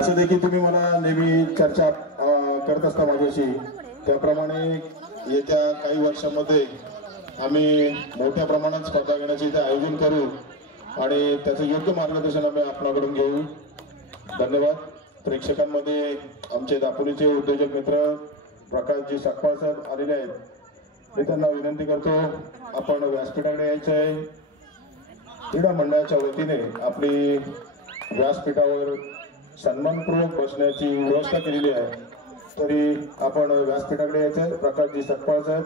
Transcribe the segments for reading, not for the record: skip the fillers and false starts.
असं देखील तुम्ही मला नेहमी चर्चा करत असता माझ्याशी, त्याप्रमाणे येत्या काही वर्षांमध्ये आम्ही मोठ्या प्रमाणात स्पर्धा घेण्याचे इथे आयोजन करू आणि त्याचं योग्य मार्गदर्शन आम्ही आपल्याकडून घेऊ। धन्यवाद। प्रेक्षकांमध्ये आमचे दापोलीचे उद्योजक मित्र प्रकाशजी सकपाळ साहेब आलेले आहेत। मी त्यांना विनंती करतो आपण व्यासपीठाकडे यायचं आहे। क्रीडा मंडळाच्या वतीने आपली व्यासपीठावर सन्मानपूर्वक बसण्याची व्यवस्था केलेली आहे, तरी आपण व्यासपीठाकडे यायचं आहे। प्रकाशजी सकपाळ साहेब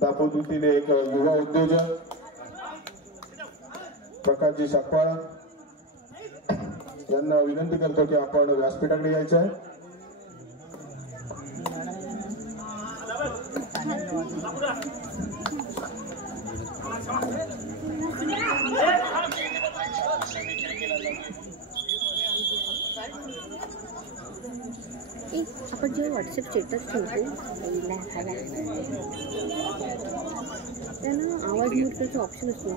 दापोलीतील एक युवा उद्योजक प्रकाशजी सकपाळ यांना विनंती करतो की आपण व्यासपीठाकडे यायचं आहे। आपण जे व्हॉट्सअप स्टेटस ठेवतो त्यांना आवाज म्यूट करायचा ऑप्शन असतो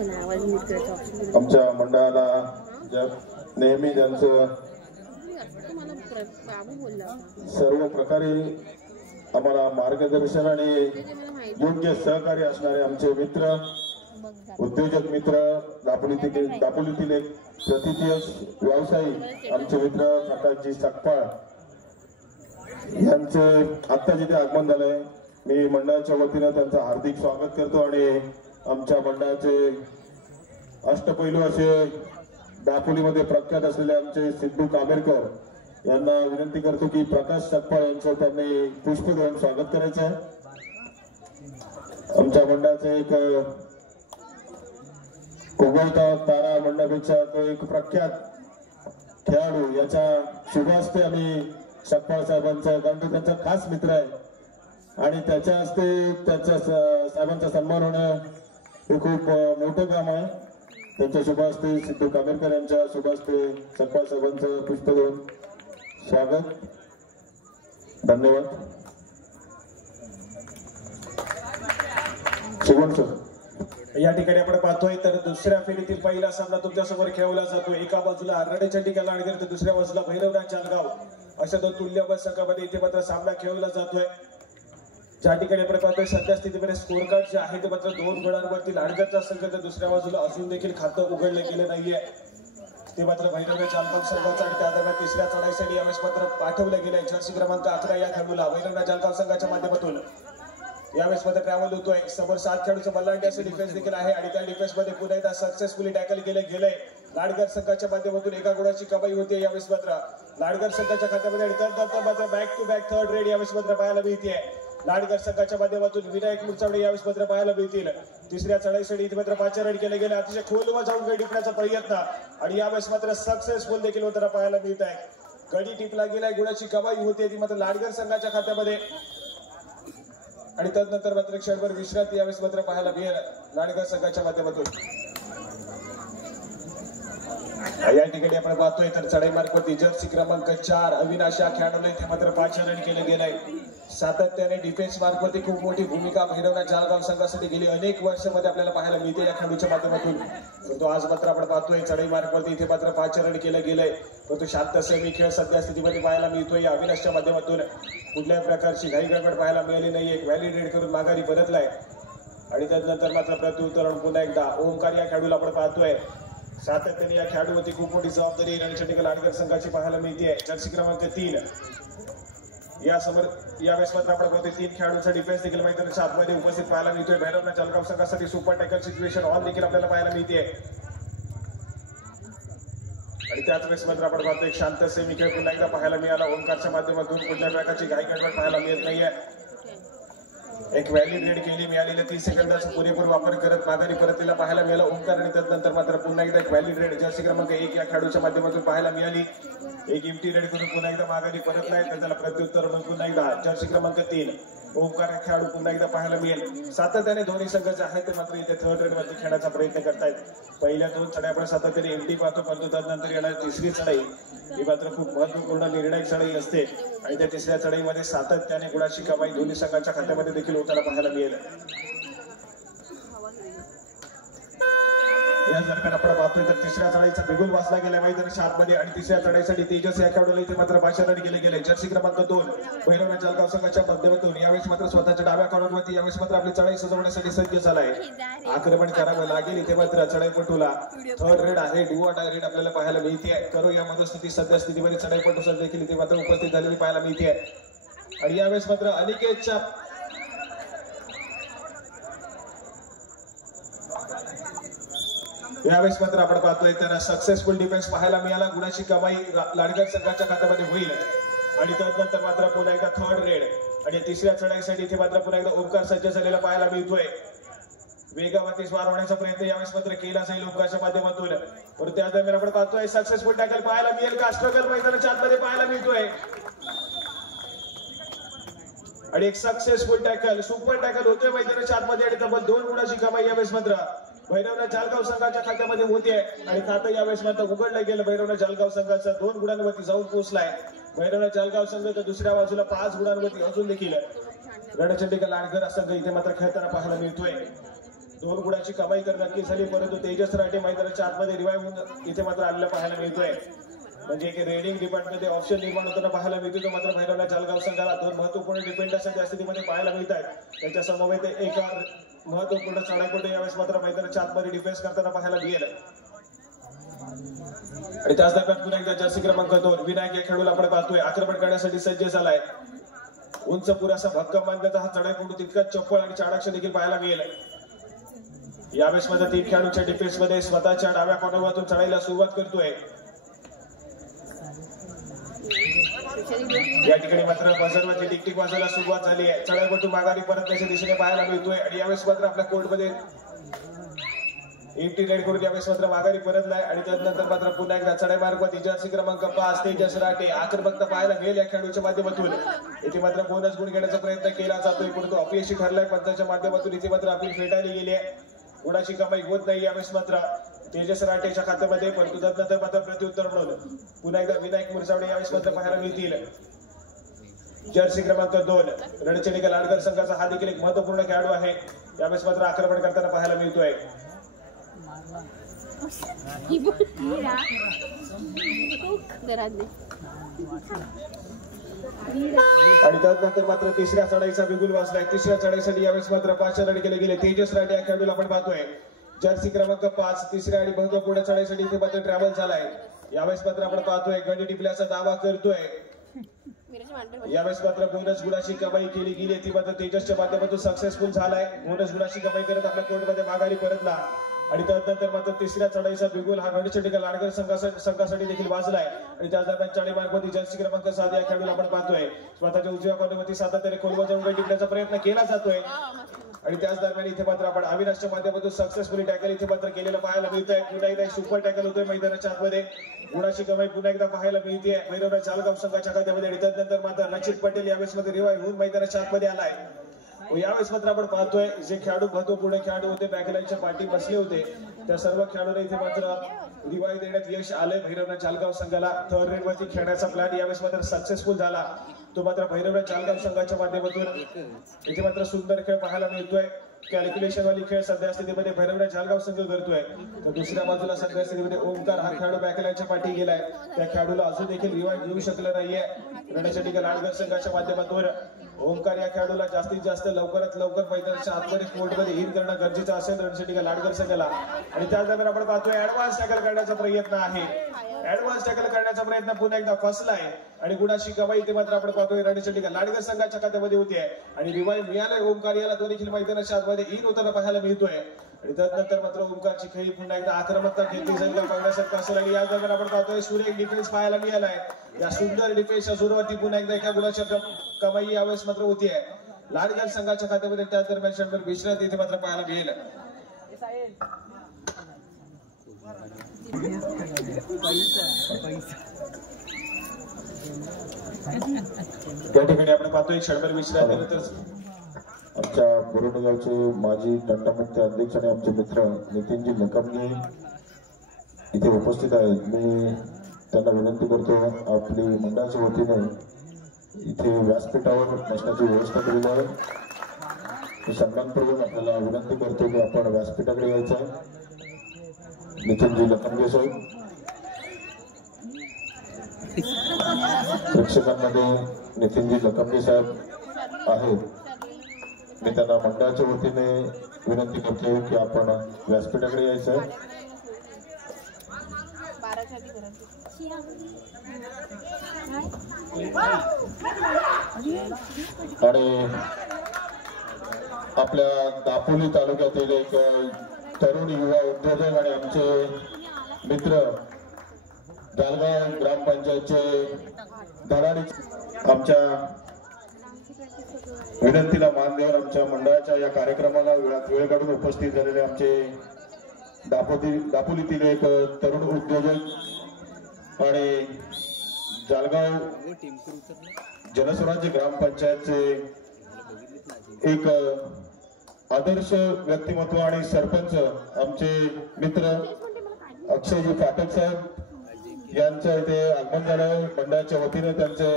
ना, आवाज म्यूट करायचा ऑप्शन आमच्या मंडळाला नेहमी ज्यांचं सर्व प्रकारे आम्हाला मार्गदर्शन आणि योग्य सहकार्य असणारे आमचे मित्र उद्योजक मित्र दापोलीतील एक प्रतिथीय व्यवसायी आमचे मित्र प्रकाशजी सकपाळ यांचे आत्ता जिथे आगमन झालंय, मी मंडळाच्या वतीने त्यांचं हार्दिक स्वागत करतो आणि आमच्या मंडळाचे अष्टपैलू असे दापोलीमध्ये प्रख्यात असलेले आमचे सिद्धू कामेरकर यांना विनंती करतो की प्रकाश सकपाळ यांचं त्यांनी पुष्प देऊन स्वागत करायचं आहे। आमच्या मंडळाचे एक उगवता तारा म्हणण्यापेक्षा तो एक प्रख्यात खेळाडू, याच्या शुभ हस्ते आम्ही सकपाळ साहेबांचा, कारण तो त्यांचा खास मित्र आहे आणि त्याच्या हस्ते त्यांच्या साहेबांचा सन्मान होणं हे खूप मोठं काम आहे। त्यांच्या शुभ हस्ते सिद्धू कामेरकर यांच्या शुभ हस्ते सकपाळ साहेबांचं पुष्प देऊन स्वागत। धन्यवाद। शुभम सर, या ठिकाणी आपण पाहतोय तर दुसऱ्या फेरीतील पहिला सामना तुमच्यासमोर खेळवला जातो। एका बाजूला आरण्याच्या ठिकाणी लाडगर तर दुसऱ्या बाजूला भैरवनाथ चांदगाव अशा दोन तुल्यबळ संघामध्ये इथे मात्र सामना खेळवला जातोय। ज्या ठिकाणी आपण पाहतोय सध्या स्थितीमध्ये स्कोर कार्ड जे आहे ते मात्र 2 गडांवरती लाडगरचा संघ तर दुसऱ्या बाजूला अजून देखील खातं उघडलं गेलं नाहीये, ते मात्र भैरवनाथ चांदगाव संघाचा आणि त्या दरम्यान तिसऱ्या चढाईसाठी यावेळेस मात्र पाठवलं गेलंय। जर्सी क्रमांक 11 या खेळाडूला भैरवनाथ चांदगाव संघाच्या माध्यमातून यावेळेस मध्ये ट्रॅव्हल होतोय। समोर 7 खेळाडूचं मल्लांड्याचे डिफेन्स देखील आहे आणि त्या डिफेन्स मध्ये पुन्हा एकदा सक्सेसफुली टॅकल गेलंय। लाडगर संघाच्या माध्यमातून एका गुणाची कमाई होते यावेळेस मात्र लाडगर संघाच्या खात्यामध्ये आणि तर मात्र back to back third raid यावेळेस मात्र पाहायला मिळते। लाडगर संघाच्या माध्यमातून विनायक मुरचावडे यावेळेस मात्र पाहायला मिळतील। तिसऱ्या चढाईसाठी इथे मात्र 5 रन केले गेले, अतिशय खोलवर जाऊन गडी टिपण्याचा प्रयत्न आणि यावेळेस मात्र सक्सेसफुल देखील होताना पाहायला मिळत आहे। गडी टिपला गेलाय, गुणाची कमाई होते ती मात्र लाडगर संघाच्या खात्यामध्ये आणि त्यानंतर मात्र क्षणभर विश्रांती यावेळेस मात्र पाहायला मिळेल लाडगर संघाच्या माध्यमातून। या ठिकाणी आपण पाहतोय तर चढाई मार्गवरती जर्सी क्रमांक 4 अविनाश या खेळाडूला इथे मात्र 5 रन केले गेले। सातत्याने डिफेन्स मार्गवरती खूप मोठी भूमिका भैरवनाथ चांदगाव संघासाठी गेली अनेक वर्षांमध्ये आपल्याला पाहायला मिळते या खेळाडूच्या माध्यमातून, परंतु आज मात्र आपण पाहतोय चढाई मार्गवरती इथे मात्र 5 रन केले गेले, परंतु शांत सेमी खेळ सध्या स्थितीमध्ये पाहायला मिळतोय। अविनाशच्या माध्यमातून कुठल्याही प्रकारची घाई गडबड पाहायला मिळाली नाही, एक व्हॅलिडेट करून माघारी परतलाय आणि त्यानंतर मात्र प्रत्युत्तरण पुन्हा एकदा ओमकार या खेळाडूला आपण पाहतोय। सातत्याने या खेळाडूवरती खूप मोठी जबाबदारी रणछटिका लाडगर संघाची पाहायला मिळते। जर्सी क्रमांक 3 या समोर यावेळेस मात्र आपण पाहतोय 3 खेळाडूंचा डिफेन्स देखील मैदानाच्या आतमध्ये उपस्थित पाहायला मिळतोय। भैरवनाथ चांदगाव संघासाठी सुपर टॅकल सिच्युएशन ऑन देखील आपल्याला पाहायला मिळते आणि त्याच वेळेस मात्र आपण पाहतोय एक शांत सेमी खेळ पुन्हा एकदा पाहायला मिळाला। ओमकारच्या माध्यमातून कुठल्याही प्रकारची घाई गडबड पाहायला मिळत नाहीये, एक व्हॅलिड रेड केली, मिळालेल्या 30 सेकंदाचा पुरेपूर वापर करत माघारी परतलेला पाहायला मिळाला ओमकार आणि त्यानंतर मात्र पुन्हा एकदा एक व्हॅलिड रेड जर्सी क्रमांक 1 या खेळाडूच्या माध्यमातून पाहायला मिळाली। एक इम्प्टी रेड करून पुन्हा एकदा माघारी परतलाय, त्याला प्रत्युत्तर म्हणून पुन्हा एकदा जर्सी क्रमांक 3 ओमकार खेळाडू पुन्हा एकदा पाहायला मिळेल। सातत्याने दोन्ही संघ जे आहेत ते मात्र इथे थर्ड रेड वरती खेळण्याचा प्रयत्न करतायत। पहिल्या 2 चढाई आपण सातत्याने एमटी पाहतो, परंतु त्यानंतर येणारी तिसरी चढाई ही मात्र खूप महत्वपूर्ण निर्णायक चढाई असते आणि त्या तिसऱ्या चढाईमध्ये सातत्याने गुणाची कमाई दोन्ही संघाच्या खात्यामध्ये देखील होताना पाहायला मिळेल। या दरम्यान आपण पाहतोय तर तिसऱ्या चढाईचा बिगुल वाचला गेला मैदानाच्या आतमध्ये आणि तिसऱ्या चढाईसाठी तेजस या खेळाडूला इथे मात्र भाषण केले गेले. जर्सी क्रमांक 2 भैरवनाथ जळगाव संघाच्या माध्यमातून यावेळेस मात्र स्वतःच्या डाव्या कॉर्नरवरती यावेळेस मात्र आपली चढाई सजवण्यासाठी सज्ज झालाय. आक्रमण करावं लागेल इथे मात्र चढाईपटूला. थर्ड रेड आहे, डू ऑर डाय रेड आपल्याला पाहायला मिळते. करो या मधुस्थिती सध्या स्थितीमध्ये चढाईपटू देखील इथे मात्र उपस्थित झालेली पाहायला मिळते. आणि यावेळेस मात्र अनिकेतच्या यावेळेस मात्र आपण पाहतोय त्यांना सक्सेसफुल डिफेन्स पाहायला मिळाला. गुणाची कमाई लाडकर संघाच्या खात्यामध्ये होईल. आणि त्यानंतर मात्र पुन्हा एकदा थर्ड रेड आणि तिसऱ्या चढाईसाठी इथे मात्र पुन्हा एकदा ओंकार सज्ज झालेला पाहायला मिळतोय. वेगावरती स्वार होण्याचा प्रयत्न यावेळेस मात्र केला जाईल ओंकारच्या माध्यमातून. परंतु त्या दरम्यान आपण पाहतोय सक्सेसफुल टॅकल पाहायला मिळेल का? स्ट्रगल मैदानाच्या आतमध्ये पाहायला मिळतोय. आणि एक सक्सेसफुल टॅकल, सुपर टॅकल होतोय मैदानाच्या आतमध्ये आणि तब्बल 2 गुणाची कमाई यावेळेस मात्र भैरवनाथ जळगाव संघाच्या खात्यामध्ये होते. आणि खातं यावेळेस मात्र उघडलं गेलं. भैरवनाथ जळगाव संघाचा 2 गुणांवरती जाऊन पोहोचलाय. भैरवनाथ जळगाव संघ तर दुसऱ्या बाजूला 5 गुणांवरती अजून देखील रणचंडिका लाडकर संघ इथे मात्र खेळताना पाहायला मिळतोय. 2 गुणाची कमाई तर नक्की झाली, परंतु तेजस राठे मैदानाच्या आतमध्ये रिवाईव्ह होऊन इथे मात्र आलेलं पाहायला मिळतोय. म्हणजे एक रेडिंग डिपार्टमेंटमध्ये ऑप्शन निर्माण होताना पाहायला मिळतो. तो मात्र भैरवनाथ जळगाव संघाला 2 महत्वपूर्ण डिफेंडर्स या स्थितीमध्ये पाहायला मिळत आहेत. त्यांच्या समवेत एक महत्वपूर्ण चढाईपटू यावेळेस मात्र मैदानाच्या आतमध्ये डिफेन्स करताना पाहायला मिळेल. आणि त्याच दरम्यान पुन्हा एकदा जर्सी क्रमांक 2 विनायक या खेळाडूला आपण पाहतोय आक्रमण करण्यासाठी सज्ज झालाय. उंच पुरासा भक्कम बांधण्याचा हा चढाईपटू तितका चप्पळ आणि चाणाक्ष देखील पाहायला मिळेल. यावेळेस मात्र 3 खेळाडूच्या डिफेन्स मध्ये स्वतःच्या डाव्या कॉर्नरवरून चढाईला सुरुवात करतोय. या ठिकाणी मात्र बझरवरती टिकटिक वाजायला सुरुवात झाली आहे. चढाईपटू माघारी परतण्याच्या दिशेने पाहायला मिळतोय. आणि यावेळेस मात्र आपल्या कोर्टमध्ये एमटी रेड करून यावेळेस मात्र माघारी परतलाय. आणि त्यानंतर मात्र पुन्हा एकदा चढाई मार्गावरती जर्सी क्रमांक 5 तेजस राठे आक्रमकता पाहायला मिळेल या खेळाडूच्या माध्यमातून. इथे मात्र बोनस गुण घेण्याचा प्रयत्न केला जातोय, परंतु अपयशी ठरलाय. पंचाच्या माध्यमातून इथे मात्र अपील फेटाळली गेली आहे. गुणाची कमाई होत नाही यावेळेस मात्र तेजस राठेच्या खात्यामध्ये. परंतु त्यानंतर मात्र प्रत्युत्तर म्हणून पुन्हा एकदा विनायक मुरसावडे यावेळेस मात्र पाहायला मिळतील. जर्सी क्रमांक 2 रणचंडिका लाडकर संघाचा हा देखील एक महत्वपूर्ण खेळाडू आहे. यावेळेस मात्र आक्रमण करताना पाहायला मिळतोय. आणि त्यानंतर मात्र तिसऱ्या चढाईचा बिगुल वाजलाय. तिसऱ्या चढाईसाठी यावेळेस मात्र 5 रन केले गेले. तेजस राठे या खेळाडूला आपण पाहतोय जर्सी क्रमांक 5 तिसऱ्या आणि महत्वपूर्ण चढाईसाठी इथे मात्र ट्रॅव्हल झालाय. यावेळेस मात्र आपण पाहतोय गडी टिपल्याचा दावा करतोय. यावेळेस मात्र बोनस गुणाची कमाई केली गेली. ती मात्र तेजसच्या माध्यमातून सक्सेसफुल झालाय. बोनस गुणाची कमाई करत आपल्या कोर्टमध्ये माघारी परतला. आणि त्यानंतर मात्र तिसऱ्या चढाईचा बिगुल हा रणचंडिका लाडकर संघासाठी देखील वाजलाय. आणि त्या दरम्यान चढाई मार्गावरती जर्सी क्रमांक 7 या खेळाडूला आपण पाहतोय स्वतःच्या उजव्या कॉर्नरवरती सातत्याने खोलवर जाऊन गडी टिपण्याचा प्रयत्न केला जातोय. आणि त्याच दरम्यान इथे मात्र आपण अविनाशच्या माध्यमातून सक्सेसफुली टॅकल इथे मात्र केलेलं पाहायला मिळतंय. पुन्हा एकदा सुपर टॅकल होतोय मैदानाच्या आतमध्ये. गुणाची कमाई पुन्हा एकदा पाहायला मिळते भैरवनाथ जळगाव संघाच्या खात्यामध्ये. आणि त्यानंतर मात्र रचित पटेल यावेळेस मध्ये रिवाईव्ह होऊन मैदानाच्या आतमध्ये आलाय. यावेळेस मात्र आपण पाहतोय जे खेळाडू महत्वपूर्ण खेळाडू होते बॅकलाईनच्या पाठी बसले होते त्या सर्व खेळाडूंना इथे मात्र रिवाईव्ह देण्यात यश आलंय. भैरवनाथ जळगाव संघाला थर्ड रेड वरती खेळण्याचा प्लॅन यावेळेस मात्र सक्सेसफुल झाला. तो मात्र भैरवनाथ जळगाव संघाच्या माध्यमातून इथे मात्र सुंदर खेळ पाहायला मिळतोय. कॅल्क्युलेशन वाली खेळ सध्या स्थितीमध्ये भैरवनाथ जळगाव संघ करतोय. तर दुसऱ्या बाजूला सध्या स्थितीमध्ये ओंकार हा खेळाडू बॅकलाईनच्या पाठी गेलाय. त्या खेळाडूला अजून देखील रिवाईव्ह घेऊ शकलं नाहीये. रणचंडिका लाडकर संघाच्या माध्यमातून ओंकार या खेळाडूला जास्तीत जास्त लवकरात लवकर मैदानाच्या आतमध्ये कोर्टमध्ये इन करणं गरजेचं असेल रणचंडिका लाडकर संघाला. आणि त्या दरम्यान आपण पाहतोय ऍडव्हान्स टॅकल करण्याचा प्रयत्न आहे. ऍडव्हान्स टॅकल करण्याचा प्रयत्न पुन्हा एकदा फसलाय. आणि गुणाची कमाई इथे मात्र आपण पाहतोय रणचंडिका लाडकर संघाच्या खात्यामध्ये होते. आणि रिवाईव्ह मिळालंय ओंकार याला तो देखील मैदानाच्या आतमध्ये इन होताना पाहायला मिळतोय. आणि त्यानंतर मात्र ओंकारची खेळी पुन्हा एकदा आक्रमकता घेतली जाईल का बघण्यासारखं असेल. आणि या दरम्यान आपण पाहतोय सुरेख डिफेन्स पाहायला मिळालाय. या सुंदर डिफेन्सच्या जोरावरती पुन्हा एकदा एका गुणाच्या कमाई यावेळेस मात्र होतीये लाडकर संघाच्या खात्यामध्ये. त्या दरम्यान क्षणभर विश्रांती इथे मात्र पाहायला मिळेल. त्या ठिकाणी आपण पाहतोय क्षणभर विश्रांतीनंतर आमच्या बोरोडे गावचे माजी तंटामुक्त अध्यक्ष आणि आमचे मित्र नितीनजी निकमने इथे उपस्थित आहेत. मी त्यांना विनंती करतो आपली मंडळाच्या वतीने इथे व्यासपीठावर बसण्याची व्यवस्था केलेली आहे. मी सन्मानपूर्वक आपल्याला विनंती करतो की आपण व्यासपीठाकडे यायचं आहे. नितीनजी लखनगे साहेब. प्रेक्षकांमध्ये नितीनजी लखनगे साहेब आहेत. मी त्यांना मंडळाच्या वतीने विनंती करतो की आपण व्यासपीठाकडे यायचं. आणि आपल्या दापोली तालुक्यातील एक तरुण युवा उद्योजक आणि आमचे मित्र दालगाव ग्रामपंचायतचे धडाडी आमच्या विनंतीला मान देऊन आमच्या मंडळाच्या या कार्यक्रमाला वेळात वेळ काढून उपस्थित झालेले आमचे दापोलीतील एक तरुण उद्योजक आणि जालगाव जनस्वराज्य ग्रामपंचायतचे एक आदर्श व्यक्तिमत्व आणि सरपंच आमचे मित्र अक्षयजी फाटक साहेब यांचं इथे आगमन झालं. मंडळाच्या वतीने त्यांचे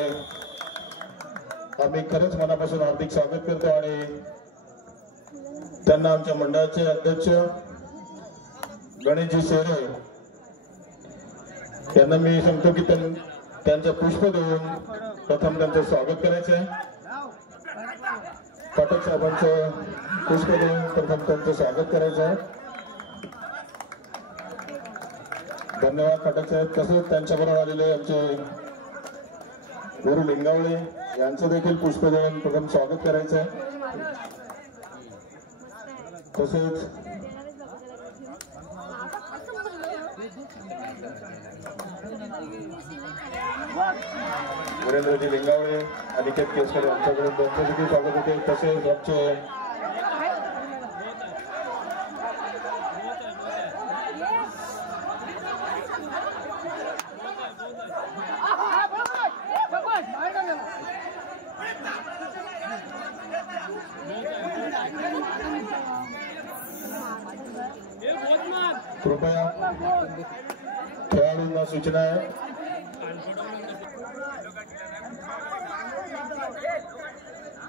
आम्ही खरंच मनापासून हार्दिक स्वागत करतो आणि त्यांना आमच्या मंडळाचे अध्यक्ष गणेशजी शेरे यांना मी सांगतो की त्यांचं पुष्प देऊन प्रथम त्यांचं स्वागत करायचंय. पाठक साहेबांचं पुष्प देऊन प्रथम त्यांचं स्वागत करायचंय. धन्यवाद पाठक साहेब. तसंच त्यांच्याबरोबर आलेले आमचे गुरु लिंगावळे यांचं देखील पुष्प देऊन प्रथम स्वागत करायचंय. तसेच वीरेंद्रजी लिंगावळे अनिकेत केसकर यांच्याकडून त्यांचं देखील स्वागत होते. तसेच आमचे कृपया खेळाडूंना सूचना आहे.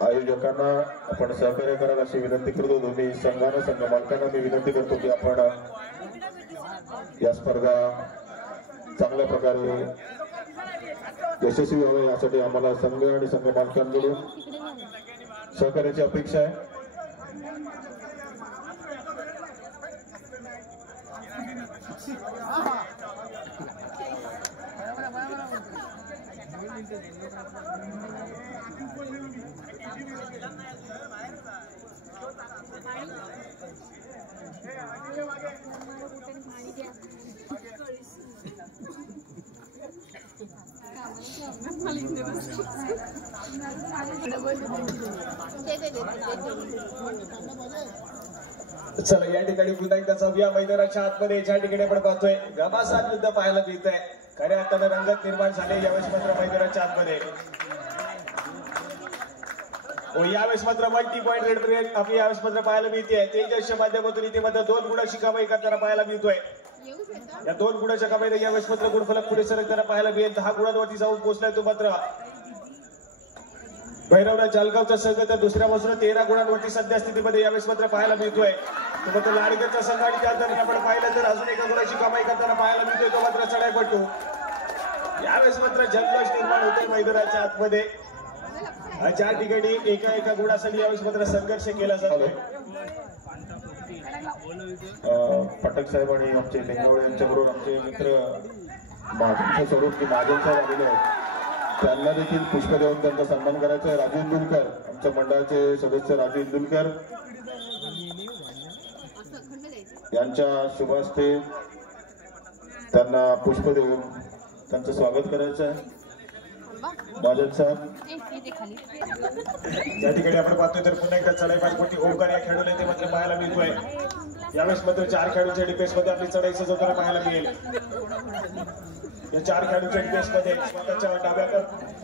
आयोजकांना आपण सहकार्य कराल अशी विनंती करतो. दोन्ही संघांना संघ मालकांना मी विनंती करतो की आपण या स्पर्धा चांगल्या प्रकारे यशस्वी व्हावे यासाठी आम्हाला संघ आणि संघ मालकांकडून सहकार्याची अपेक्षा आहे. चला या ठिकाणी पुन्हा एकदा जाऊया मैदानाच्या आतमध्ये. ज्या ठिकाणी आपण पाहतोय घमासान युद्ध पाहायला मिळत आहे. खऱ्या अर्थानं रंगत निर्माण झाले यावेळेस मात्र मैदानाच्या आतमध्ये. यावेळेस मात्र मल्टी पॉईंट रेड ब्रेक आपली यावेळेस मात्र पाहायला मिळते. तेजसच्या माध्यमातून इथे मात्र 2 गुणाची कमाई करताना पाहायला मिळतोय. या 2 गुणाच्या कमाईने यावेळेस मात्र गुणफलक पुढे सरकताना पाहायला मिळेल. 10 गुणांवरती जाऊन पोहोचलाय तो मात्र भैरवनाथ जालगावचा संघ. तर दुसऱ्या बाजूला 13 गुणांवरती सध्या स्थितीमध्ये यावेळेस मात्र पाहायला मिळतोय. तो मात्र लाडगडचा संघ आणि त्यानंतर आपण पाहिलं तर अजून 1 गुणाची कमाई करताना पाहायला मिळतोय तो मात्र चढाईपटू. यावेळेस मात्र जल्लोष निर्माण होतोय मैदानाच्या आतमध्ये. ज्या ठिकाणी एका गुणासाठी यावेळेस मात्र संघर्ष केला जातोय. पाठक साहेब आणि आमचे लिंगावळे यांच्याबरोबर आमचे मित्र महाजन स्वरूप की महाजन साहेब आलेले आहेत. त्यांना देखील पुष्प देऊन त्यांचा सन्मान करायचा आहे. राजू इंदुलकर आमच्या मंडळाचे सदस्य राजू इंदुलकर यांच्या शुभ हस्ते त्यांना पुष्प देऊन त्यांचं स्वागत करायचं आहे. महाजन साहेब या ठिकाणी आपण पाहतोय तर पुन्हा एकदा चढाईपाठीवरती ओमकार या खेळाडूला ते मात्र पाहायला मिळतोय. यावेळेस मात्र 4 खेळाडूंच्या डिफेन्स मध्ये आपली चढाई सजवताना पाहायला मिळेल. या 4 खेळाडूंच्या डिफेन्स मध्ये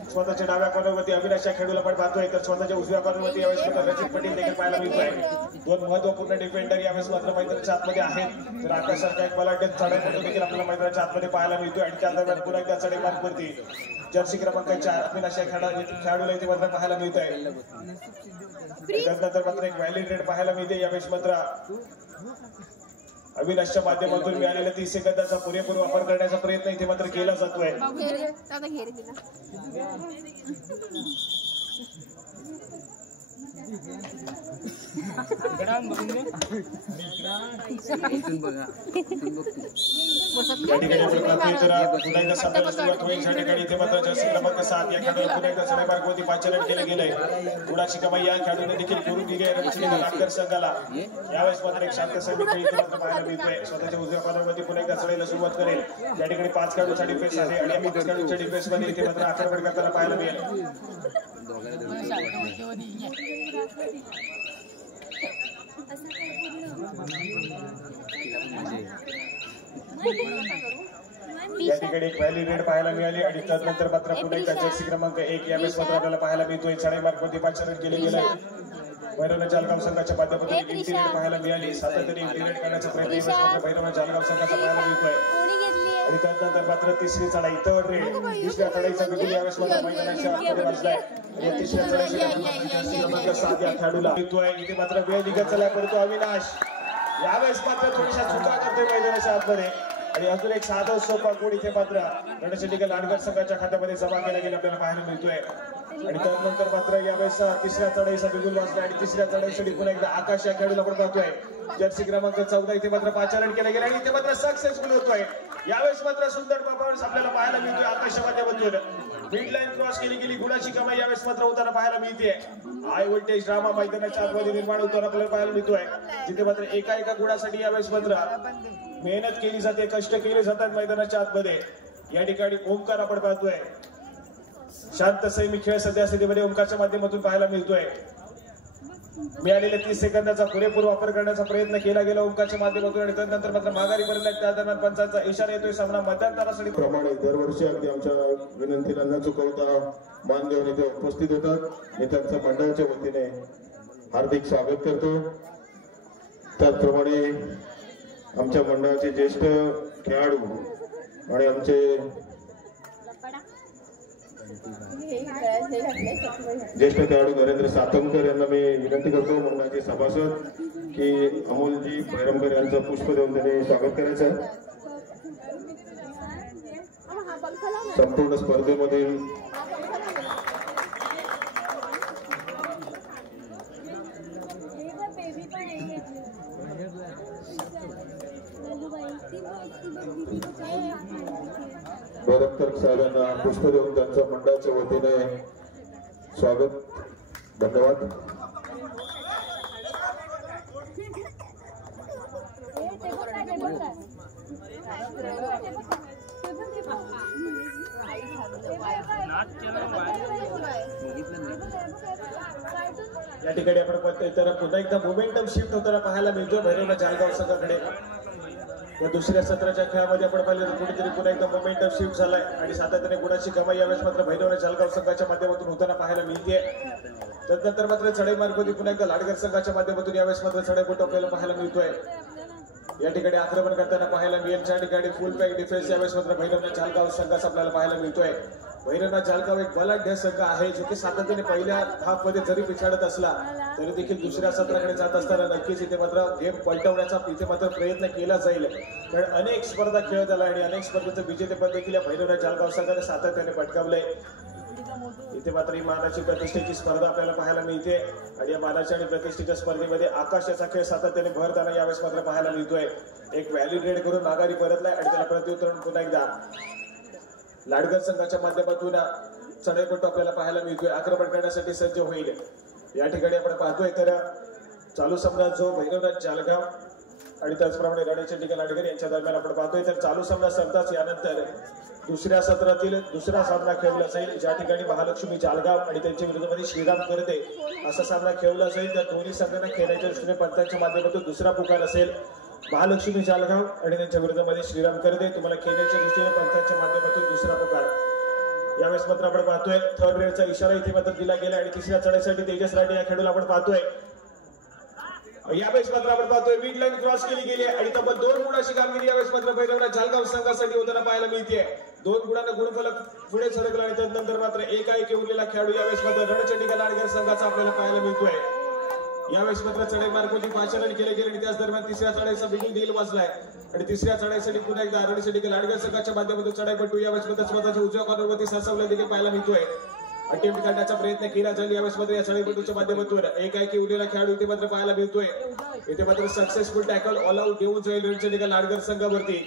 स्वतःच्या डाव्या कॉर्नरवरती अविनाश या खेळाडूला आपण पाहतोय. तर स्वतःच्या उजव्या कॉर्नरवरती यावेळेस मात्र रचित पटेल देखील पाहायला मिळतोय. 2 महत्वपूर्ण डिफेंडर यावेळेस मात्र मैदानाच्या आतमध्ये आहेत. तर आकाशसारखा एक मला वाटतं चढाईपटू देखील आपल्याला मैदानाच्या आतमध्ये पाहायला मिळतोय. आणि त्या दरम्यान पुन्हा एकदा चढाईपाठवरती जर्सी क्रमांक 4 अविनाश या खेळाडूला इथे मात्र पाहायला मिळतोय. त्यानंतर मात्र एक व्हॅलिड रेड पाहायला मिळते. यावेळेस मात्र अविनाशच्या माध्यमातून मिळालेल्या 30 सेकंदाचा पुरेपूर वापर करण्याचा प्रयत्न इथे मात्र केला जातोय. या ठिकाणी पुन्हा एकदा सामन्याला सुरुवात होईल. या ठिकाणी इथे मात्र जर्सी क्रमांक 7 या खेळाडूला पुन्हा एकदा चढाई मार्गावरती पाचारण केलं गेलंय. गुणाची कमाई या खेळाडूने देखील करून दिली आहे रणजित लाडकर संघाला. यावेळेस मात्र एक शांत सैनिक खेळ इथे मात्र पाहायला मिळतोय. स्वतःच्या उजव्या पानावरती पुन्हा एकदा चढाईला सुरुवात करेल. या ठिकाणी 5 खेळाडूचा डिफेन्स आहे आणि या 5 खेळाडूच्या डिफेन्स मध्ये इथे मात्र आक्रमण करताना पाहायला मिळेल. या ठिकाणी एक व्हॅली रेड पाहायला मिळाली आणि त्यानंतर मात्र पुन्हा एकदा जर्सी क्रमांक 1 यावेळेस मात्र आपल्याला पाहायला मिळतोय. चढाई मार्गावरती पाचारण केले गेलंय. भैरवनाथ जालगाव संघाच्या माध्यमातून इंटिरेट पाहायला मिळाली. सातत्याने इंटिरेट करण्याचा प्रयत्न यावेळेस मात्र भैरवनाथ जालगाव संघाचा पाहायला मिळतोय. आणि त्यानंतर मात्र तिसरी चढाई थर्ड रेड तिसऱ्या चढाईचा बिगुल यावेळेस मात्र मैदानाच्या आतमध्ये वाजलाय. आणि तिसऱ्या चढाईसाठी जर्सी क्रमांक 7 या खेळाडूला मिळतोय. इथे मात्र वेळ निघत चालला परंतु अविनाश यावेळेस मात्र थोड्याशा चुका करतोय मैदानाच्या आतमध्ये. आणि अजून एक साधा सोपा गोड इथे मात्र रणजित लाडकर संघाच्या खात्यामध्ये जमा केला गेला आपल्याला पाहायला मिळतोय. आणि त्यानंतर मात्र यावेळेस तिसऱ्या चढाईचा बिगुल वाजला आणि तिसऱ्या चढाईसाठी पुन्हा एकदा आकाश या खेळाडूला आपण पाहतोय. जर्सी क्रमांक 14 इथे मात्र पाचारण केलं गेलं आणि इथे मात्र सक्सेसफुल होतोय. यावेळेस मात्र सुंदर परफॉर्मन्स आपल्याला पाहायला मिळतोय. आकाशच्या माध्यमातून मिड लाईन क्रॉस केली गेली. गुणाची कमाई यावेळेस मात्र होताना पाहायला मिळते. हाय व्होल्टेज ड्रामा मैदानाच्या आतमध्ये निर्माण होताना आपल्याला पाहायला मिळतोय. जिथे मात्र एका गुणासाठी यावेळेस मात्र मेहनत केली जाते, कष्ट केले जातात मैदानाच्या आतमध्ये. या ठिकाणी ओमकार आपण पाहतोय. शांत संयमी खेळ सध्या स्थितीमध्ये ओमकारच्या माध्यमातून पाहायला मिळतोय. मिळालेल्या 30 सेकंदाचा पुरेपूर वापर करण्याचा प्रयत्न केला गेला ओमकारच्या माध्यमातून आणि त्यानंतर मात्र माघारी परतला. त्या दरम्यान पंचांचा इशारा येतोय. सामना मध्यंतरासाठी प्रमाणे दरवर्षी अगदी आमच्या विनंतीला न चुकवता मान देऊन इथे उपस्थित होतात. मी त्यांच्या मंडळाच्या वतीने हार्दिक स्वागत करतो. त्याचप्रमाणे आमच्या मंडळाचे ज्येष्ठ खेळाडू आणि आमचे ज्येष्ठ खेळाडू नरेंद्र सातमकर यांना मी विनंती करतो मंडळाचे सभासद की अमोलजी भैरमकर यांचं पुष्प देऊन त्यांनी स्वागत करायचं. संपूर्ण स्पर्धेमधील गोरखतर साहेबांना पुष्प देऊन त्यांच्या मंडळाच्या वतीने स्वागत. धन्यवाद. या ठिकाणी आपण पाहतोय तर पुन्हा एकदा मोमेंटम शिफ्ट होताना पाहायला मिळतो भैरवनाथ जालगाव संघाकडे. या दुसऱ्या सत्राच्या खेळामध्ये आपण पाहिलं तर कुठेतरी पुन्हा एकदा मोमेंटम शिफ्ट झालाय आणि सातत्याने गुणाची कमाई यावेळेस मात्र भैरवनाथ जालगाव संघाच्या माध्यमातून होताना पाहायला मिळते. त्यानंतर मात्र चढाई मार्गावरती पुन्हा एकदा लाडकर संघाच्या माध्यमातून यावेळेस मात्र चढाई आपल्याला पाहायला मिळतोय. या ठिकाणी आक्रमण करताना पाहायला मिळेल. त्या ठिकाणी फुल पॅक डिफेन्स यावेळेस मात्र भैरवनाथ जालगाव संघाचा आपल्याला पाहायला मिळतोय. भैरवनाथ जालगाव एक बलाढ्य संघ आहे जो की सातत्याने पहिल्या हाफमध्ये जरी पिछाडत असला तरी देखील दुसऱ्या सत्राकडे जात असताना नक्कीच इथे मात्र गेम पलटवण्याचा इथे मात्र प्रयत्न केला जाईल. कारण अनेक स्पर्धा खेळत आला आणि अनेक स्पर्धेचं विजेतेपद देखील या भैरवनाथ जालगाव संघाने सातत्याने पटकावलंय. इथे मात्र ही मानाची प्रतिष्ठेची स्पर्धा आपल्याला पाहायला मिळते आणि या मानाच्या आणि प्रतिष्ठेच्या स्पर्धेमध्ये आकाशाचा खेळ सातत्याने भरताना यावेळेस मात्र पाहायला मिळतोय. एक व्हॅलिडेट करून माघारी परतलाय आणि त्याला प्रत्युत्तर पुन्हा एकदा लाडकर संघाच्या माध्यमातून चढाईपटू आपल्याला पाहायला मिळतोय. आक्रमण करण्यासाठी सज्ज होईल. या ठिकाणी आपण पाहतोय तर चालू सामना जो भैरवनाथ जालगाव आणि त्याचप्रमाणे रणजित लाडकर यांच्या दरम्यान आपण पाहतोय तर चालू सामना संपताच यानंतर दुसऱ्या सत्रातील दुसरा सामना खेळला जाईल. ज्या ठिकाणी महालक्ष्मी जालगाव आणि त्यांच्या विरोधामध्ये श्रीराम करते असा सामना खेळला जाईल. त्या दोन्ही संघांना खेळण्याच्या दृष्टीने पंचांच्या माध्यमातून दुसरा पुकार असेल. महालक्ष्मी जालगाव आणि त्यांच्या विरोधामध्ये श्रीराम करते तुम्हाला खेळण्याच्या दृष्टीने पंचांच्या माध्यमातून दुसरा पुकार. यावेळेस मात्र आपण पाहतोय थर्ड रेडचा इशारा इथे मात्र दिला गेला आणि तिसऱ्या चढाईसाठी तेजस राठी या खेळाडूला आपण पाहतोय. यावेळेस मात्र आपण पाहतोय मिड लाईन क्रॉस केली गेली आणि तब्बल 2 गुणाची कामगिरी यावेळेस मात्र भैरवनाथ जालगाव संघासाठी होताना पाहायला मिळते. 2 गुणांना गुणफलक पुढे सरकला आणि त्यानंतर मात्र एकाएकी उरलेला खेळाडू यावेळेस मात्र रणजित लाडकर संघाचा आपल्याला पाहायला मिळतोय. यावेळेस मात्र चढाई मार्गावरती पाचारण केले गेले आणि त्याच दरम्यान तिसऱ्या चढाईचा बिगुल डील वाजलाय आणि तिसऱ्या चढाईसाठी पुन्हा एकदा आरडीसाठी लाडगर संघाच्या माध्यमातून चढाईपटू यावेळेस मात्र स्वतःच्या उजव्या कॉर्नरवरती सरसावले देखील पाहायला मिळतोय. अटेम्प्ट करण्याचा प्रयत्न केला जाईल यावेळेस मात्र या चढाईपटूच्या माध्यमातून एक आहे की उरलेला खेळाडू इथे मात्र पाहायला मिळतोय. इथे मात्र सक्सेसफुल टॅकल ऑल आउट देऊन जाईल रणचंडिका लाडगर संघावरती.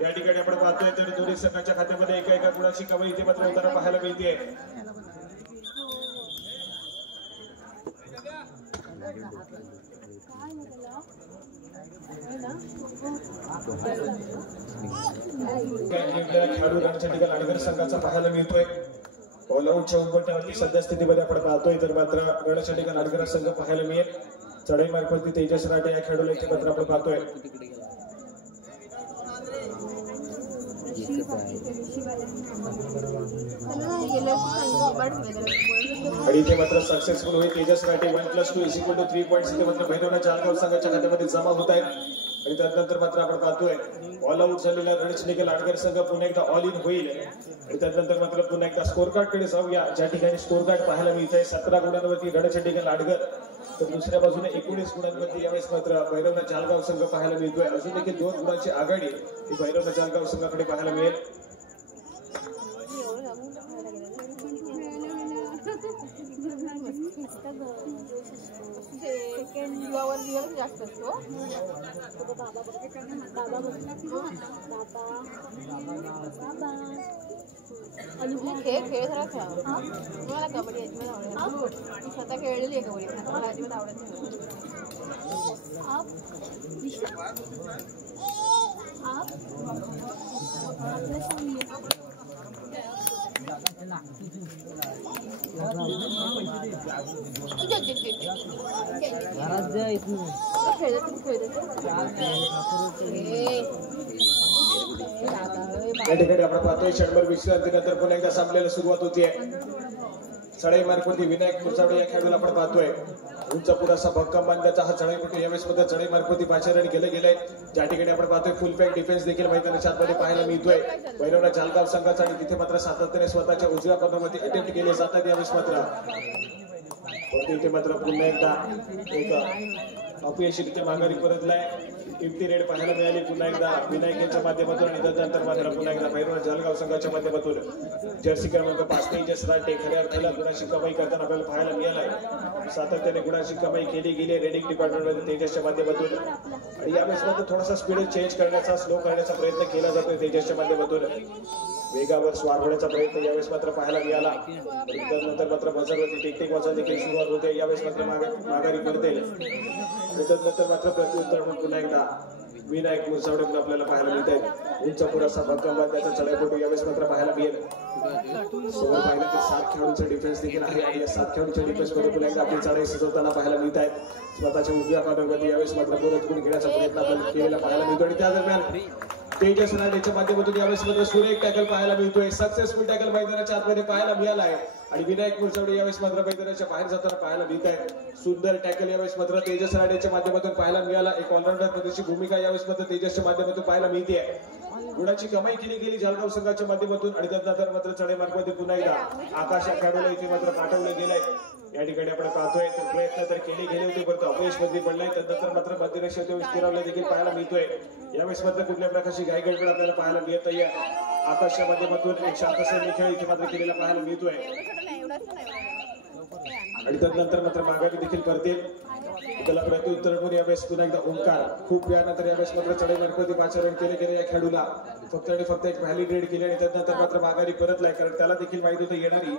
या ठिकाणी आपण पाहतोय तर दोन्ही संघाच्या खात्यामध्ये एका गुणाची कमाई इथे मात्र होताना पाहायला मिळते. खेळाडू रणचंडिका लाडगर संघाचा पाहायला मिळतोय. ऑल आउटच्या उंबरठ्यावरती सध्या स्थितीमध्ये आपण पाहतोय तर मात्र रणचंडिका लाडगर संघ पाहायला मिळेल. चढाई मार्फत तेजस राठे या खेळाडूला इथे मात्र आपण पाहतोय. आणि इथे मात्र सक्सेसफुल होईल तेजस राठे 1+2 = 3 पॉईंट्स इथे मात्र भैरवनाथ जालगाव संघाच्या खात्यामध्ये जमा होत आहेत. आणि त्यानंतर मात्र आपण पाहतोय ऑल आउट झालेला रणचंडिका लाडगर संघ पुन्हा एकदा ऑल इन होईल. आणि त्यानंतर मात्र पुन्हा एकदा स्कोर कार्ड कडे जाऊया ज्या ठिकाणी स्कोर कार्ड पाहायला मिळतंय 17 गुणांवरती रणचंडिका लाडगर तर दुसऱ्या बाजूने 19 गुणांवरती यावेळेस मात्र भैरवनाथ जालगाव संघ पाहायला मिळतोय. अजून देखील 2 गुणांची आघाडी ही भैरवनाथ जालगाव संघाकडे पाहायला मिळेल. जास्त असतो खेळ खरा खेळा मला कबड्डी अजिबात आवडत मी स्वतः खेळलेली आहे कबड्डी मला अजिबात आवडत या ठिकाणी आपण पाहतोय क्षणभर विश्रांतीनंतर पुन्हा एकदा सामन्याला सुरुवात होतीये. चढाई मार्फत विनायक मुरसावडे या खेळाडूला आपण पाहतोय. उंच पुरासा भक्कम बांधण्याचा हा चढाईपटू यावेळेस मध्ये चढाई मार्फत पाचारण केलं गेलंय. ज्या ठिकाणी आपण पाहतोय फुल पॅक डिफेन्स देखील मैदानाच्या आतमध्ये पाहायला मिळतोय भैरवनाथ जालगाव संघाचा. आणि तिथे मात्र सातत्याने स्वतःच्या उजव्या कॉर्नरमध्ये अटेम्प्ट केले जातात यावेळेस मात्र इथे मात्र पुन्हा एकदा अपयशीरित्या माघारी परतलाय. इम्प्टी रेड पाहायला मिळाली पुन्हा एकदा विनायक यांच्या माध्यमातून आणि त्यानंतर मात्र पुन्हा एकदा भैरवनाथ जालगाव संघाच्या माध्यमातून जर्सी क्रमांक 5 तेजस राठे खऱ्या अर्थाला गुणाची कमाई करताना आपल्याला पाहायला मिळालाय. सातत्याने गुणाची कमाई केली गेली रेडिंग डिपार्टमेंटमध्ये तेजसच्या माध्यमातून. आणि यावेळेस मात्र थोडासा स्पीड चेंज करण्याचा स्लो करण्याचा प्रयत्न केला जातोय तेजसच्या माध्यमातून. वेगावर स्वार होण्याचा प्रयत्न यावेळेस मात्र पाहायला मिळाला. त्यानंतर मात्र बजरवरती टेक्निक वाचा देखील सुरुवात होते. यावेळेस मात्र माघारी पडते. त्यानंतर मात्र प्रत्युत्तर म्हणून पुन्हा एकदा विनायक मुरसावडे आपल्याला पाहायला मिळत आहेत. उंच पुरासा भक्कम बांधण्याचा चढाईपटू यावेळेस मात्र पाहायला मिळेल. समोर पाहिलं तर 7 खेळाडूंचा डिफेन्स देखील आहे आणि या 7 खेळाडूंच्या डिफेन्स मध्ये पुन्हा एकदा आपली चढाई सजवताना पाहायला मिळत आहेत. स्वतःच्या उजव्या कॉर्नरमध्ये यावेळेस मात्र परत गुण घेण्याचा प्रयत्न आपण केलेला पाहायला मिळतो. आणि त्या दरम्यान तेजस राठेच्या माध्यमातून यावेळेस मात्र सुरेख टॅकल पाहायला मिळतोय. सक्सेसफुल टॅकल मैदानाच्या आतमध्ये पाहायला मिळाला आहे. आणि विनायक मुरसावडे यावेळेस मात्र मैदानाच्या बाहेर जाताना पाहायला मिळत आहे. सुंदर टॅकल यावेळेस मात्र तेजस राठेच्या माध्यमातून पाहायला मिळाला. एक ऑलराऊंडर पद्धतीची भूमिका यावेळेस मात्र तेजसच्या माध्यमातून पाहायला मिळते आहे. गुणाची कमाई केली गेली जालगाव संघाच्या माध्यमातून. आणि त्यानंतर मात्र चढाई मार्गामध्ये पुन्हा एकदा आकाश या खेळाडूला इथे मात्र पाठवलं गेलंय. या ठिकाणी आपण पाहतोय तर प्रयत्न तर केले गेले होते परंतु अपयश मध्ये पडलाय. त्यानंतर मात्र मध्यरेषेवर स्थिरावलं देखील पाहायला मिळतोय. यावेळेस मात्र कुठल्या प्रकारची घाईगडबड आपल्याला पाहायला मिळत आहे. आकाशच्या माध्यमातून एक शांतसैन्य खेळ इथे मात्र केलेला पाहायला मिळतोय. आणि त्यानंतर मात्र माघारी देखील करते. त्याला प्रत्युत्तर म्हणून यावेळेस पुन्हा एकदा ओंकार खूप वेळानंतर यावेळेस मात्र चढाई मार्फत पाचारण केले गेले. या खेळाडूला फक्त आणि फक्त एक व्हॅलिड रेड केली आणि त्यानंतर मात्र माघारी परतलाय. कारण त्याला देखील माहिती होतं येणारी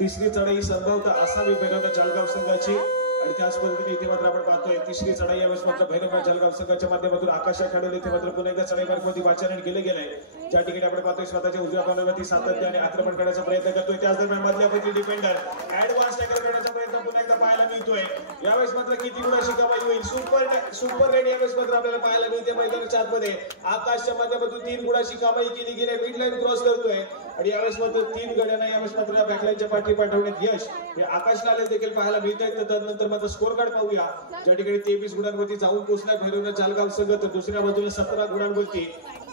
तिसरी चढाई संभवतः असावी भैरवनाथ जालगाव संघाची. आणि त्याच पद्धतीने इथे मात्र आपण पाहतोय तिसरी चढाई यावेळेस मात्र भैरवनाथ जालगाव संघाच्या माध्यमातून आकाश या खेळाडूला इथे मात्र पुन्हा एकदा चढाई मार्फत पाचारण केले गेलंय. ज्या ठिकाणी आपण पाहतोय स्वतःच्या उजव्या कॉर्नरवरती सातत्याने आक्रमण करण्याचा प्रयत्न करतोय. त्याच दरम्यान मधल्यापैकी डिफेंडर ऍडव्हान्स टॅकल करण्याचा प्रयत्न पुन्हा एकदा पाहायला मिळतोय. यावेळेस मात्र किती गुणाची कमाई होईल. सुपर रेड यावेळेस मात्र आपल्याला पाहायला मिळते मैदानाच्या आतमध्ये. आकाशच्या माध्यमातून 3 गुणाची कमाई केली गेली. मिड लाईन क्रॉस करतोय आणि यावेळेस मात्र 3 गड्यांना यावेळेस मात्र बॅकलाईनच्या पाठी पाठवण्यात यश हे आकाशला आले देखील पाहायला मिळत आहे. त्यानंतर मात्र स्कोर कार्ड पाहूया ज्या ठिकाणी 23 गुणांवरती जाऊन पोहोचलाय भैरवनाथ जालगाव संघ. तर दुसऱ्या बाजूला 17 गुणांवरती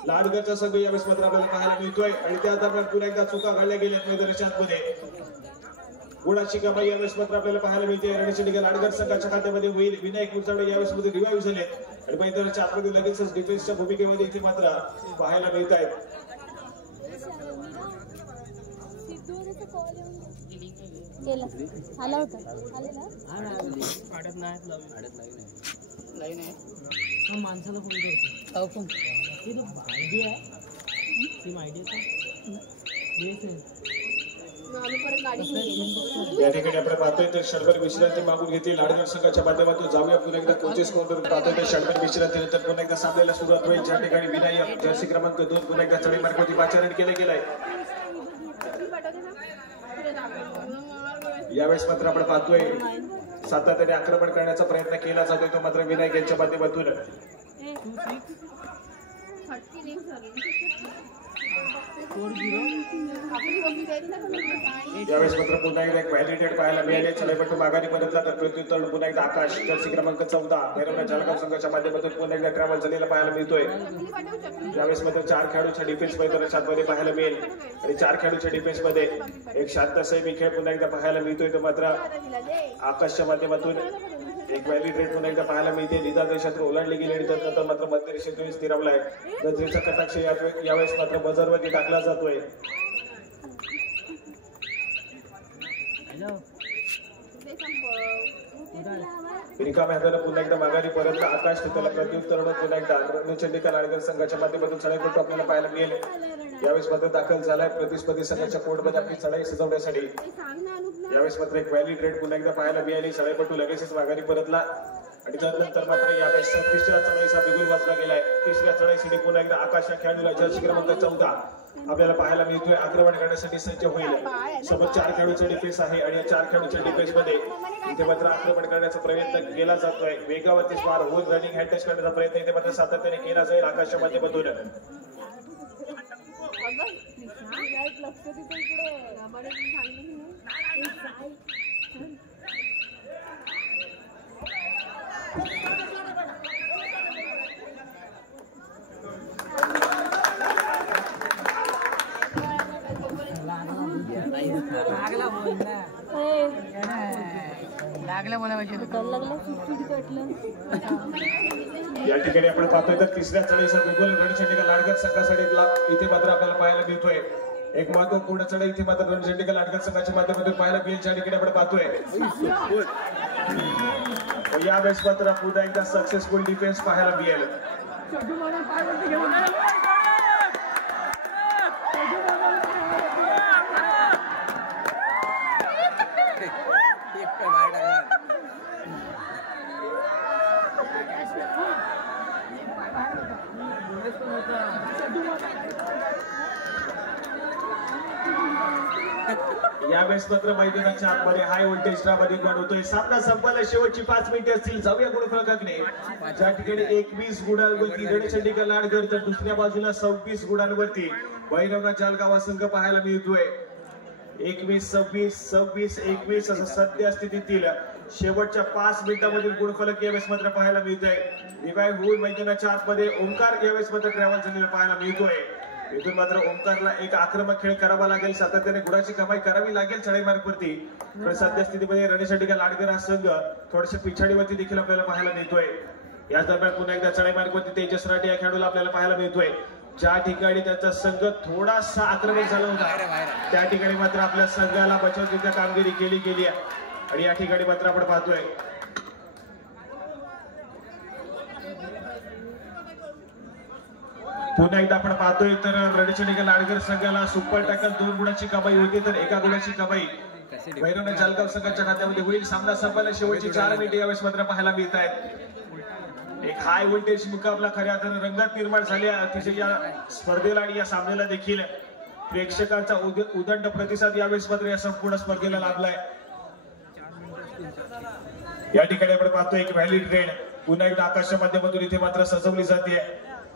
लाडगरचा संघ यावेळेस मात्र आपल्याला पाहायला मिळतोय आणि त्या दरम्यान पुन्हा एकदा चुका घडल्या गेल्यात मैदानाच्या आतमध्ये. गुणाची कमाई यावेळेस मात्र आपल्याला पाहायला मिळते. रणशिंगे लाडगर संघाच्या खात्यामध्ये होईल. विनायक मुरसाडे यावेळेस मध्ये रिवाईव्ह झाले आणि मैदानाच्या आतमध्ये लगेचच डिफेन्सच्या भूमिकेमध्ये इथे मात्र पाहायला मिळत आहेत. आला होता माणसाला फोन करतो या ठिकाणी आपण पाहतोय तर षडभर विश्रांती मागून घेतली लाडगर संघाच्या माध्यमातून. जाऊया पुन्हा एकदा कोचेस कोणतरी पाहतोय तर षडभर विश्रांतीनंतर पुन्हा एकदा सामन्याला सुरुवात होईल. ज्या ठिकाणी विनायक जर्सी क्रमांक 2 पुन्हा एकदा चढी मार्गावरती पाचारण केलं गेलंय. यावेळेस मात्र आपण पाहतोय सातत्याने आक्रमण करण्याचा प्रयत्न केला जातोय तो मात्र विनायक यांच्या माध्यमातून. यावेळेस मात्र पुन्हा एकदा एक व्हॅलिडेट पाहायला मिळाले. चलेपट्टू माघारी परतला तर प्रत्युत्तर पुन्हा एकदा आकाश जर्सी क्रमांक 14 भैरवनाथ जळगाव संघाच्या माध्यमातून पुन्हा एकदा ट्रॅव्हल झालेला पाहायला मिळतोय. यावेळेस मात्र 4 खेळाडूच्या डिफेन्स मैदानाच्या आतमध्ये पाहायला मिळेल आणि 4 खेळाडूच्या डिफेन्स मध्ये एक शांतसैमी खेळ पुन्हा एकदा पाहायला मिळतोय तो मात्र आकाशच्या माध्यमातून. एक व्हॅलिड रेट पुन्हा एकदा पाहायला मिळते. निदान रेषेतून ओलांडली गेली आणि त्यानंतर मात्र मध्य रेषेतून स्थिरावलाय. नजरेचा कटाक्ष यावेळेस मात्र बजरवरती टाकला जातोय. रिकाम्या हातानं पुन्हा एकदा माघारी परतला आकाश. त्याला प्रत्युत्तर पुन्हा एकदा रणचंडिका लाडगर संघाच्या माध्यमातून चढाईपट्टू आपल्याला पाहायला मिळेल. यावेळेस मात्र दाखल झालाय प्रतिस्पर्धी संघाच्या कोर्टमध्ये आपली चढाई सजवण्यासाठी. यावेळेस मात्र एक व्हॅलिड रेट पुन्हा एकदा पाहायला मिळाली. चढाईपट्टू लगेचच माघारी परतला आणि त्यानंतर मात्र यावेळेस तिसऱ्या चढाईचा बिगुल वाजला गेलाय. तिसऱ्या चढाईसाठी पुन्हा एकदा आकाश या खेळाडूला जर्सी क्रमांक 14 आपल्याला पाहायला मिळतोय. आक्रमण करण्यासाठी सज्ज होईल. सोबत 4 खेळाडूचे डिफेन्स आहे आणि या 4 खेळाडूच्या डिफेन्स मध्ये इथे मात्र आक्रमण करण्याचा प्रयत्न केला जातोय. वेगावरती स्वार होऊन रनिंग हँड टच करण्याचा प्रयत्न इथे मात्र सातत्याने केला जाईल आकाशच्या माध्यमातून. लागला मला या ठिकाणी आपण पाहतोय तर तिसऱ्या चढाईचा गुगल रणचंडिका लाडगर संघासाठी इथे मात्र आपल्याला पाहायला मिळतोय. एक महत्वपूर्ण चढाई इथे मात्र रणचंडिका लाडगर संघाच्या माध्यमातून पाहायला मिळेल. ज्या ठिकाणी आपण पाहतोय यावेळेस मात्र पुन्हा एकदा सक्सेसफुल डिफेन्स पाहायला मिळेल. यावेळेस मात्र मैदानाच्या आतमध्ये हाय व्होल्टेज ड्रामा निर्माण होतोय. सामना संपायला शेवटची 5 मिनिटे असतील. जाऊया गुणफलकाकडे. ज्या ठिकाणी 21 गुणांवरती रणचंडिका लाडगर तर दुसऱ्या बाजूला 26 गुणांवरती भैरवनाथ जळगाव संघ पाहायला मिळतोय. 21, 26, 26, 21 असं सध्या स्थितीतील शेवटच्या 5 मिनिटांमधील गुणफलक यावेळेस मात्र पाहायला मिळतोय. रिवाईव्ह होऊन मैदानाच्या आतमध्ये ओंकार यावेळेस मात्र ट्रॅव्हल झालेला पाहायला मिळतोय. इथून मात्र ओंकारला एक आक्रमक खेळ करावा लागेल. सातत्याने गुणाची कमाई करावी लागेल चढाई मार्गावरती. पण सध्या स्थितीमध्ये रणचंडिका लाडगर हा संघ थोडशा पिछाडीवरती देखील आपल्याला पाहायला मिळतोय. याच दरम्यान पुन्हा एकदा चढाई मार्गावरती तेजस राठी या खेळाडूला आपल्याला पाहायला मिळतोय. ज्या ठिकाणी त्याचा संघ थोडासा आक्रमक झाला होता त्या ठिकाणी मात्र आपल्या संघाला बचावची कामगिरी केली गेली आणि या ठिकाणी मात्र आपण पाहतोय पुन्हा एकदा आपण पाहतोय तर रणचंडिका लाडगर संघाला सुपर टॅकल 2 गुणाची कमाई होती तर 1 गुणाची कमाई भैरवनाथ जळगाव संघाच्या खात्यामध्ये होईल. सामना संपायला शेवटची 4 मिनिटे यावेळेस मात्र पाहायला मिळत आहेत. एक हाय व्होल्टेज मुकाबला खऱ्या अर्थाने रंगात निर्माण झाली अतिशय या स्पर्धेला आणि या सामन्याला देखील प्रेक्षकांचा उदंड प्रतिसाद यावेळेस मात्र या संपूर्ण स्पर्धेला लाभलाय. या ठिकाणी आपण पाहतोय एक व्हॅलिड रेड पुन्हा एकदा आकाशच्या माध्यमातून इथे मात्र सजवली जाते.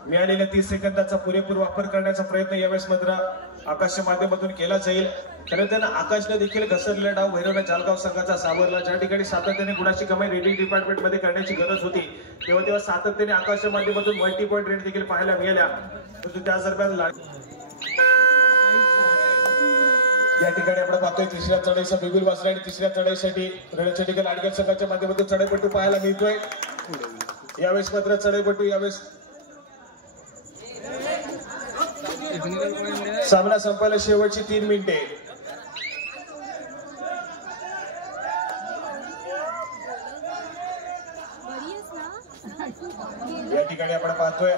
मिळालेल्या 30 सेकंदाचा पुरेपूर वापर करण्याचा प्रयत्न यावेळेस मात्र आकाशच्या माध्यमातून केला जाईल. खरं त्यांना आकाशने देखील घसरलेला डाव भैरवनाथ जालगाव संघाचा सावरला. ज्या ठिकाणी सातत्याने गुणाची कमाई रेडिंग डिपार्टमेंट मध्ये करण्याची गरज होती तेव्हा सातत्याने आकाशच्या माध्यमातून मल्टी पॉईंट रेट देखील पाहायला मिळाल्या. परंतु त्या दरम्यान या ठिकाणी आपण पाहतोय तिसऱ्या चढाईचा बिगुल वाजला आणि तिसऱ्या चढाईसाठी रणचंडीगड लाडक्या संघाच्या माध्यमातून चढाईपट्टू पाहायला मिळतोय. यावेळेस मात्र चढाईपट्टू यावेळेस सामना संपायला शेवटची 3 मिनिटे. या ठिकाणी आपण पाहतोय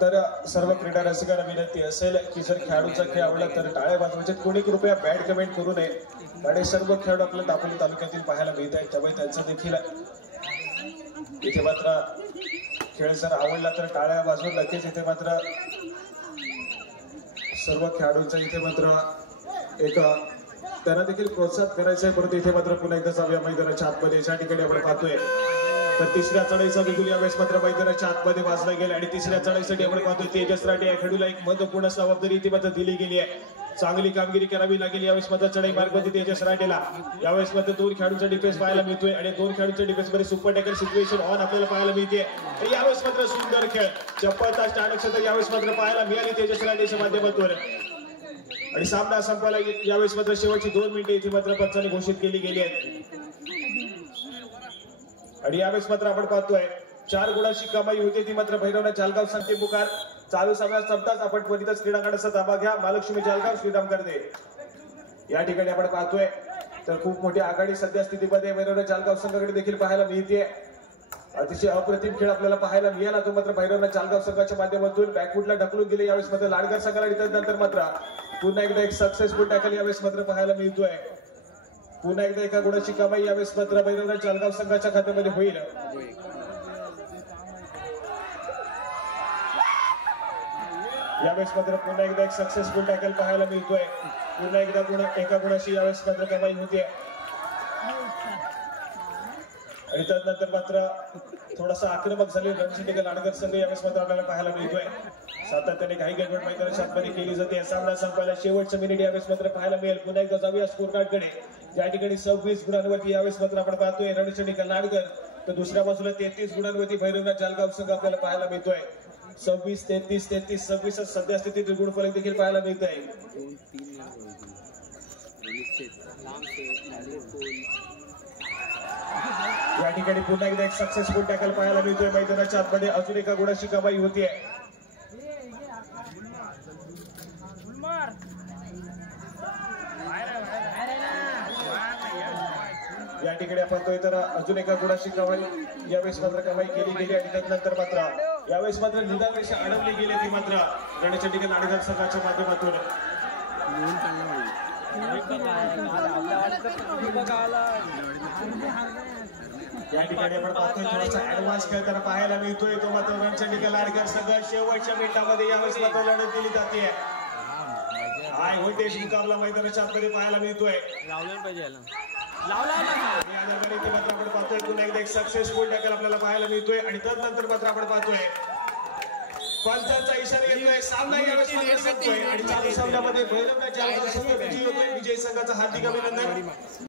तर सर्व क्रीडा रसिकांना विनंती असेल की जर खेळाडूचा खेळ आवडला तर टाळ्या वाजवायचे. कोणी कृपया बॅड कमेंट करू नये कारण सर्व खेळाडू आपल्या दापोली तालुक्यातील पाहायला मिळत आहेत. त्यामुळे त्यांचा देखील इथे मात्र खेळ जर आवडला तर टाळ्या वाजवून नक्कीच इथे मात्र सर्व खेळाडूंचा इथे मात्र एक त्यांना देखील प्रोत्साहन करायचं आहे. परंतु इथे मात्र पुन्हा एकदा जाऊया मैदानाच्या आतमध्ये. ज्या ठिकाणी आपण पाहतोय तर तिसऱ्या चढाईचा बिगुल यावेळेस मात्र मैदानाच्या आतमध्ये वाजला गेला आणि तिसऱ्या चढाईसाठी आपण पाहतोय तेजस राठे या खेळाडूला एक महत्वपूर्ण जबाबदारी इथे मात्र दिली गेली आहे. चांगली कामगिरी करावी लागेल यावेळेस मात्र चढाई मार्गमध्ये तेजस राठेला. यावेळेस मात्र 2 खेळाडूंचा डिफेन्स पाहायला मिळतोय आणि 2 खेळाडूंच्या डिफेन्स मध्ये सुपर टॅकल सिच्युएशन ऑन आपल्याला पाहायला मिळते. यावेळेस मात्र सुंदर खेळ चप्पलताच टाळक्षता यावेळेस मात्र पाहायला मिळाली तेजस राठेच्या माध्यमातून आणि सामना संपायला यावेळेस मात्र शेवटची 2 मिनिटे इथे मात्र पंचाने घोषित केली गेली आहेत. आणि यावेळेस मात्र आपण पाहतोय 4 गुणांची कमाई होती ती मात्र भैरवनाथ जालगाव संघ पुकार. चालू सामना संपताच आपण त्वरितच क्रीडांगणाचा ताबा घ्या. महालक्ष्मी जालगाव श्रीराम गर्दे या ठिकाणी आपण पाहतोय तर खूप मोठी आघाडी सध्या स्थितीमध्ये भैरवनाथ जालगाव संघाकडे देखील पाहायला मिळते. अतिशय अप्रतिम खेळ आपल्याला पाहायला मिळाला तो मात्र भैरवनाथ जालगाव संघाच्या माध्यमातून बॅकफुटला ढकलून गेले. यावेळेस मात्र लाडकर संघाला आणि त्यानंतर मात्र पुन्हा एकदा एक सक्सेसफुल टॅकल यावेळेस मात्र पाहायला मिळतोय. पुन्हा एकदा एका गुणाची कमाई यावेळेस मात्र भैरवनाथ जालगाव संघाच्या खात्यामध्ये होईल. यावेळेस मात्र पुन्हा एकदा एक सक्सेसफुल टॅकल पाहायला मिळतोय. पुन्हा एकदा एका गुणाची यावेळेस मात्र कमाई होते आणि त्यानंतर मात्र थोडासा आक्रमक झाले रणजिंदीगड लाडकर संघ यावेळेस मात्र आपल्याला पाहायला मिळतोय. सातत्याने काही गडबड मैदानाच्या आतमध्ये केली जाते. सामना संपायला शेवटचं मिनिट यावेळेस मात्र पाहायला मिळेल. पुन्हा एकदा जाऊया स्कोर कार्डकडे. ज्या ठिकाणी 26 गुणांवरती यावेळेस मात्र आपण पाहतोय रणजिंदीगड लाडकर तर दुसऱ्या बाजूला 33 गुणांवरती भैरवनाथ जालगाव संघ आपल्याला पाहायला मिळतोय. 26, 33, 33, 26 सध्या स्थितीत गुणफलक देखील पाहायला मिळत आहे. या ठिकाणी पुन्हा एकदा एक सक्सेसफुल टॅकल पाहायला मिळतोय. मैदानाच्या आतमध्ये अजून एका गुणाची कमाई होतीये. या ठिकाणी आपण पाहतोय तर अजून एका गुणाची कमाई यावेळेस मात्र कमाई केली गेली आणि त्यानंतर मात्र यावेळेस मात्र निदान रेषा अडवली गेली ती मात्र रणचंडीगड लाडकर संघाच्या माध्यमातून. या ठिकाणी आपण पाहतोय थोडासा ऍडव्हान्स खेळताना पाहायला मिळतोय तो मात्र रणचंडीगड लाडकर संघ शेवटच्या मिनिटांमध्ये यावेळेस मात्र लढत दिली जाते. हाय व्होल्टेज मुकाबला मैदानाच्या आतमध्ये पाहायला मिळतोय. आपण पाहतोय पुन्हा एकदा एक सक्सेसफुल टॅकल आपल्याला पाहायला मिळतोय आणि त्यानंतर मात्र आपण पाहतोय पंचांचा इशारा येतोय. सामना यावेळेस मात्र संपतोय आणि चालू सामन्यामध्ये भैरवनाथ जालगाव संघ विजयी होतोय. विजयी संघाचा हार्दिक अभिनंदन.